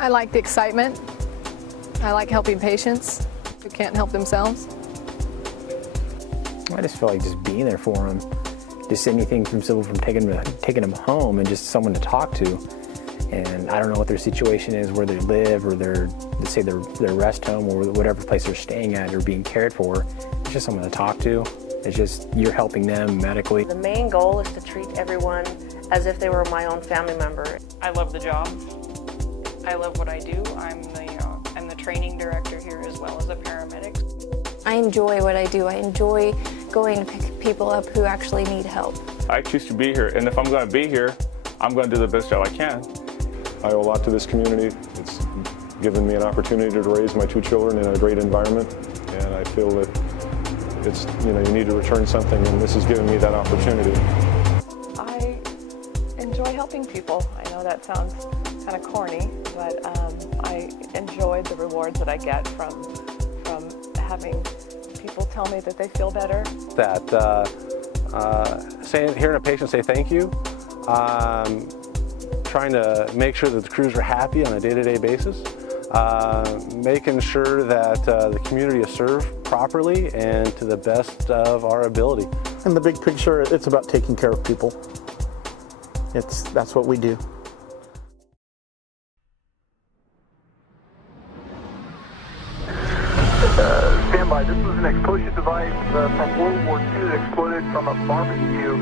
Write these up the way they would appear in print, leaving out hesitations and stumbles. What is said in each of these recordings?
I like the excitement. I like helping patients who can't help themselves. I just feel like just being there for them. Just anything from civil, from taking them home and just someone to talk to. And I don't know what their situation is, where they live, or let's say their rest home, or whatever place they're staying at or being cared for. It's just someone to talk to. It's just you're helping them medically. The main goal is to treat everyone as if they were my own family member. I love the job. I love what I do. I'm the training director here as well as a paramedic. I enjoy what I do. I enjoy going to pick people up who actually need help. I choose to be here, and if I'm going to be here, I'm going to do the best job I can. I owe a lot to this community. It's given me an opportunity to raise my 2 children in a great environment, and I feel that it's, you need to return something, and this has given me that opportunity. I enjoy helping people. I know that sounds kind of corny, but I enjoy the rewards that I get from having people tell me that they feel better. That hearing a patient say thank you, trying to make sure that the crews are happy on a day-to-day basis, making sure that the community is served properly and to the best of our ability. In the big picture, it's about taking care of people. That's what we do. Stand by. This was an explosive device from World War II that exploded from a barbecue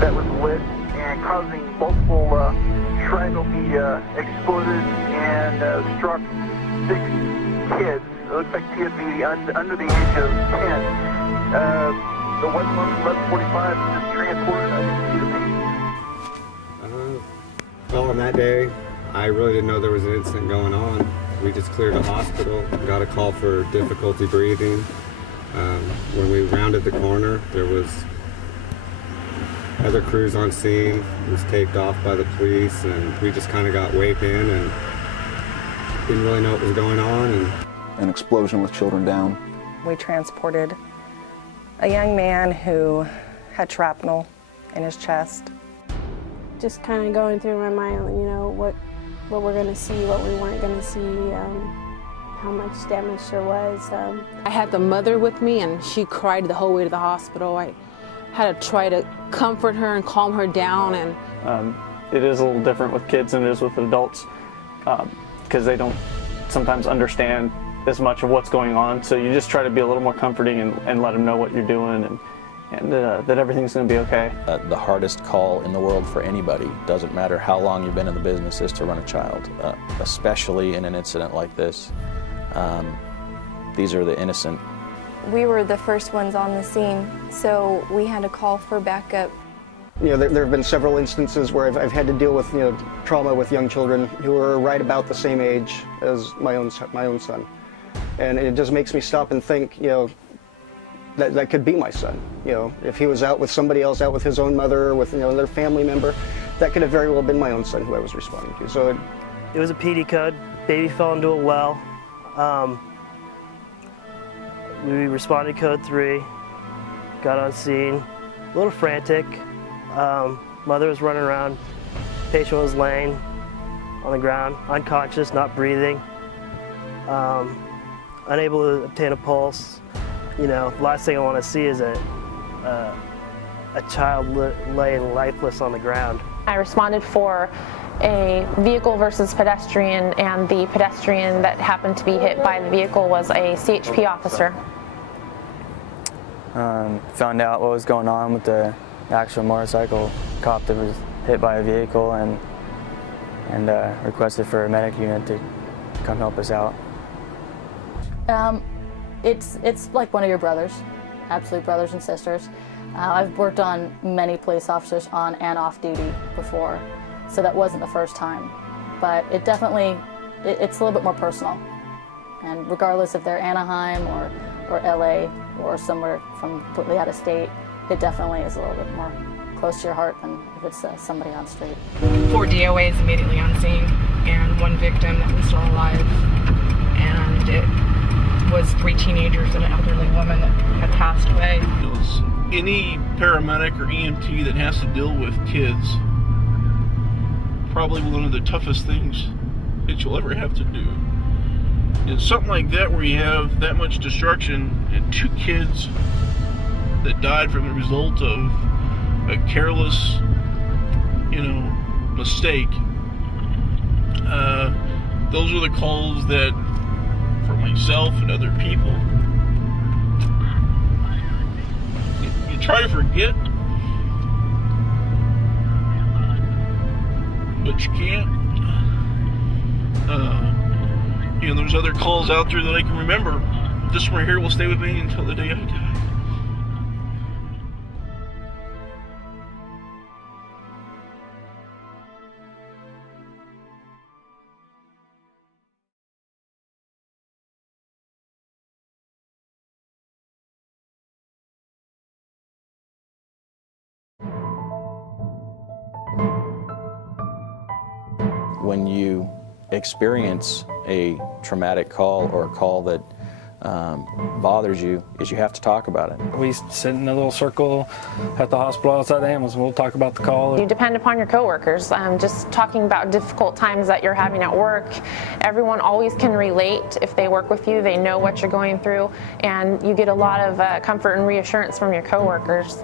that was lit and causing multiple shrapnel to be exploded and struck 6 kids. It looks like kids under the age of 10. The white one, 1145, just transported. I didn't see the patient. Well, on that day, I really didn't know there was an incident going on. We just cleared a hospital, got a call for difficulty breathing. When we rounded the corner, there was other crews on scene. It was taped off by the police, and we just kind of got waved in and didn't really know what was going on. And an explosion with children down. We transported a young man who had shrapnel in his chest. Just kind of going through my mind, what we're going to see, what we weren't going to see, how much damage there was. I had the mother with me, and she cried the whole way to the hospital. I had to try to comfort her and calm her down. And it is a little different with kids than it is with adults, because they don't sometimes understand as much of what's going on. So you just try to be a little more comforting and let them know what you're doing, and that everything's going to be okay. The hardest call in the world for anybody, doesn't matter how long you've been in the business, is to run a child, especially in an incident like this. These are the innocent. We were the first ones on the scene, so we had to call for backup there have been several instances where I've had to deal with trauma with young children who are right about the same age as my own son, and it just makes me stop and think, that could be my son. If he was out with somebody else, out with his own mother, or with another family member, that could have very well been my own son who I was responding to. So it was a PD code. Baby fell into a well. We responded code 3, got on scene, a little frantic. Mother was running around, patient was laying on the ground, unconscious, not breathing, unable to obtain a pulse. The last thing I want to see is a child laying lifeless on the ground. I responded for a vehicle versus pedestrian, and the pedestrian that happened to be hit by the vehicle was a CHP officer. Found out what was going on with the actual motorcycle cop that was hit by a vehicle, and requested for a medic unit to come help us out. It's like one of your brothers, absolute brothers and sisters. I've worked on many police officers on and off duty before, so that wasn't the first time. But it definitely, it's a little bit more personal. And regardless if they're Anaheim or LA or somewhere from completely out of state, it definitely is a little bit more close to your heart than if it's somebody on the street. 4 DOAs immediately on scene, and 1 victim that was still alive. And it was 3 teenagers and an elderly woman that had passed away. Any paramedic or EMT that has to deal with kids, probably one of the toughest things that you'll ever have to do. It's something like that where you have that much destruction and 2 kids that died from the result of a careless, mistake. Those are the calls that, for myself and other people, you try to forget, but you can't. There's other calls out there that I can remember. This one right here will stay with me until the day I die. When you experience a traumatic call or a call that bothers you, is you have to talk about it. We sit in a little circle at the hospital outside the ambulance and we'll talk about the call. You depend upon your coworkers. Just talking about difficult times that you're having at work, everyone always can relate. If they work with you, they know what you're going through, and you get a lot of comfort and reassurance from your coworkers.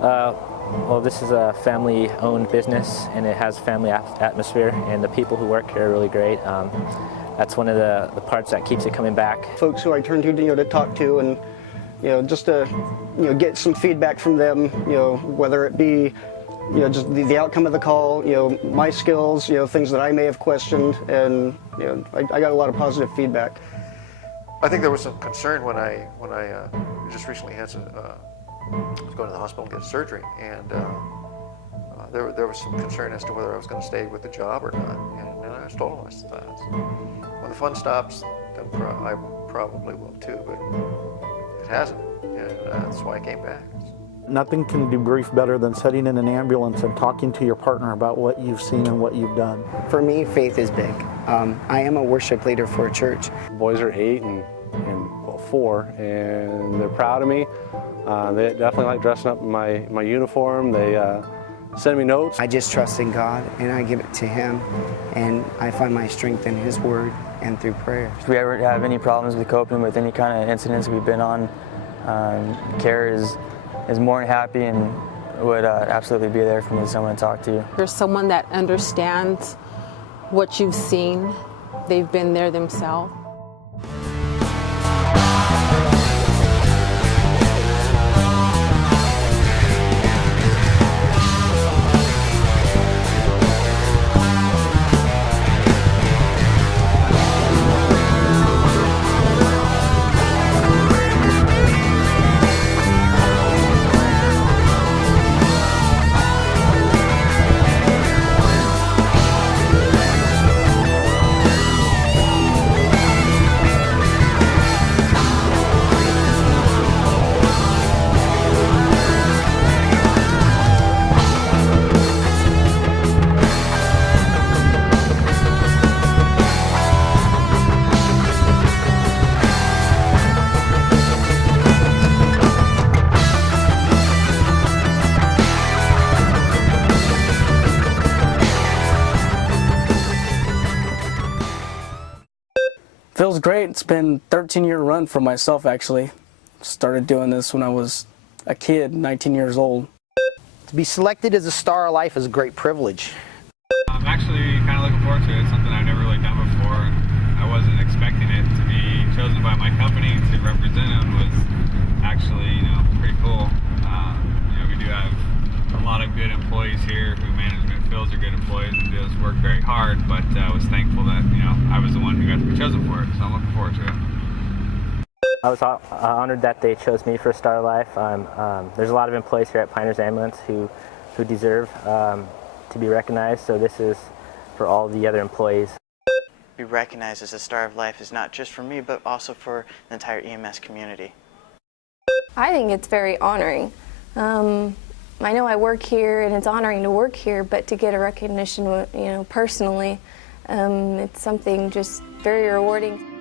Well, this is a family-owned business, and it has family atmosphere, and the people who work here are really great. That's one of the parts that keeps it coming back. Folks who I turn to, to talk to, and just to get some feedback from them, whether it be just the outcome of the call, my skills, things that I may have questioned, and I got a lot of positive feedback. I think there was some concern when I just recently had to go to the hospital and get surgery, and there was some concern as to whether I was going to stay with the job or not. And I was told when the fun stops, then I probably will too, but it hasn't, and that's why I came back. Nothing can debrief better than sitting in an ambulance and talking to your partner about what you've seen and what you've done. For me, faith is big. I am a worship leader for a church. Boys are 8 and 4, and they're proud of me. They definitely like dressing up in my uniform. They send me notes. I just trust in God, and I give it to Him, and I find my strength in His Word and through prayer. If we ever have any problems with coping with any kind of incidents we've been on, Care is more than happy and would absolutely be there for me, someone to talk to. There's someone that understands what you've seen. They've been there themselves. Feels great. It's been a 13-year run for myself, actually. Started doing this when I was a kid, 19 years old. To be selected as a Star of Life is a great privilege. I'm actually kind of looking forward to it. It's something I've never really done before. I wasn't expecting it to be chosen by my company to represent them. Was actually, pretty cool. We do have a lot of good employees here who management feels are good employees and does work very hard, but I was thankful that, I was the one who got to be chosen for it, so I'm looking forward to it. I was honored that they chose me for Star of Life. There's a lot of employees here at Pinehurst Ambulance who deserve to be recognized, so this is for all the other employees. Be recognized as a Star of Life is not just for me, but also for the entire EMS community. I think it's very honoring. I know I work here and it's honoring to work here, but to get a recognition, personally, it's something just very rewarding.